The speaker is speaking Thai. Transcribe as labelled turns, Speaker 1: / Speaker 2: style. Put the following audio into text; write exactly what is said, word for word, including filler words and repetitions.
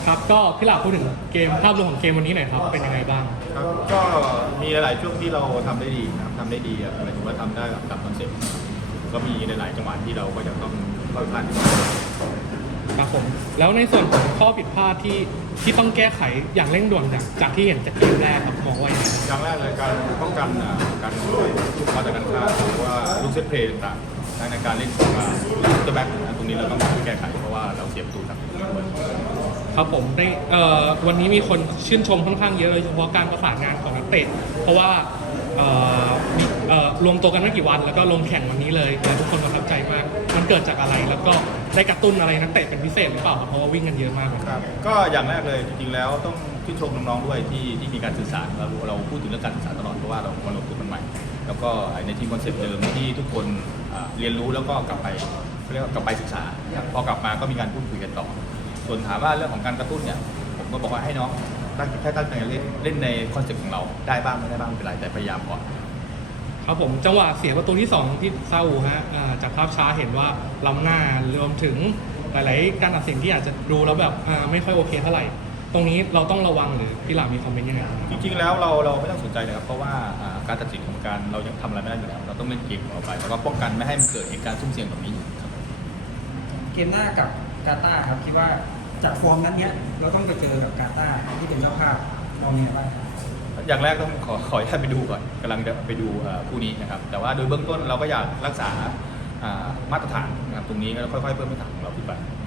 Speaker 1: ครับก็พี่หลาพูดถึงเกมภาพรวมของเกมวันนี้หน่อยครับเป็นยังไงบ้าง
Speaker 2: ครับก็มีหลายๆช่วงที่เราทำได้ดีนะครับทำได้ดีหมายถึงว่าทำได้กับคอนเซ็ปต์ก็มีหลายๆจังหวะที่เราก็จะต้องค่อยๆผ่าน
Speaker 1: ครับผมแล้วในส่วนของข้อผิดพลาดที่ที่ต้องแก้ไขอย่างเร่งด่วนจากจากที่เห็นจากเกมแรกครับมองว่าอย่างไร
Speaker 2: อย่างแรกเลยการป้องกันการขโมยลูกบอลจากการค้าหรือว่าลูกเซตเพลย์ต่างๆในการเล่นของตัวแบ็คตรงนี้เราต้องแก้ไขเพราะว่าเราเสียประตูจากตรงนี้ด้วย
Speaker 1: ครับผมได้เอ่อวันนี้มีคนชื่นชมค่อนข้างเยอะโดยเฉพาะการประสานงานของนักเตะเพราะว่าเอ่อมีเอ่อรวมตัวกันไม่กี่วันแล้วก็ลงแข่งวันนี้เลยและทุกคนประทับใจมากมันเกิดจากอะไรแล้วก็ได้กระตุ้นอะไรนักเตะเป็นพิเศษหรือเปล่าครับเพราะว่าวิ่งกันเยอะมาก
Speaker 2: ครับก็อย่างแรกเลยจริงๆแล้วต้องชื่นชมน้องๆด้วยที่ที่มีการสื่อสารเราเราพูดถึงเรื่องการสื่อสารตลอดเพราะว่าเรามาลงทุนมันใหม่แล้วก็ในทีมคอนเซ็ปต์เดิมที่ทุกคนเรียนรู้แล้วก็กลับไปเรียกว่ากลับไปศึกษาพอกลับมาก็มีการพูดคุยกันต่อส่วนถามว่าเรื่องของการกระตุ้นเนี่ยผมก็บอกว่าให้น้องตั้งแค่ตั้งใจเล่นเล่นในคอนเซ็ปต์ของเราได้บ้างไม่ได้บ้างไม่เป็นไรแต่พยายามก่อน
Speaker 1: ครับผมจังหวะเสียประตูที่สองที่ซาอุฮะจากภาพช้าเห็นว่าล้ำหน้ารวมถึงหลายๆการตัดสินที่อาจจะดูแล้วแบบไม่ค่อยโอเคเท่าไหร่ตรงนี้เราต้องระวังหรือพี่หลามีคอมเมนต์ยังไง
Speaker 2: จริงๆแล้วเราเราไม่ต้องสนใจนะครับเพราะว่าการตัดสินของการเรายังทำอะไรไม่ได้อยู่แล้วเราต้องเล่นเกมของเราไปแล้วก็ป้องกันไม่ให้มันเกิดเหตุการณ์ซุ่มเสี่ยงแบบนี้อยู่ครับ
Speaker 3: เกมหน้ากับกาตาร์ครับคิดว่าจากฟอร์มนั้นเนี้ยเราต้องไปเจอกับกาตาร์ที่เป็นเจ้าภาพเรามีอะไรบ้าง
Speaker 2: อย่างแรกต้องขอขอให้ไปดูก่อนกำลังจะไปดูคู่นี้นะครับแต่ว่าโดยเบื้องต้นเราก็อยากรักษามาตรฐานนะครับตรงนี้ก็ค่อยๆเพิ่มมาตรฐานของเราขึ้นไป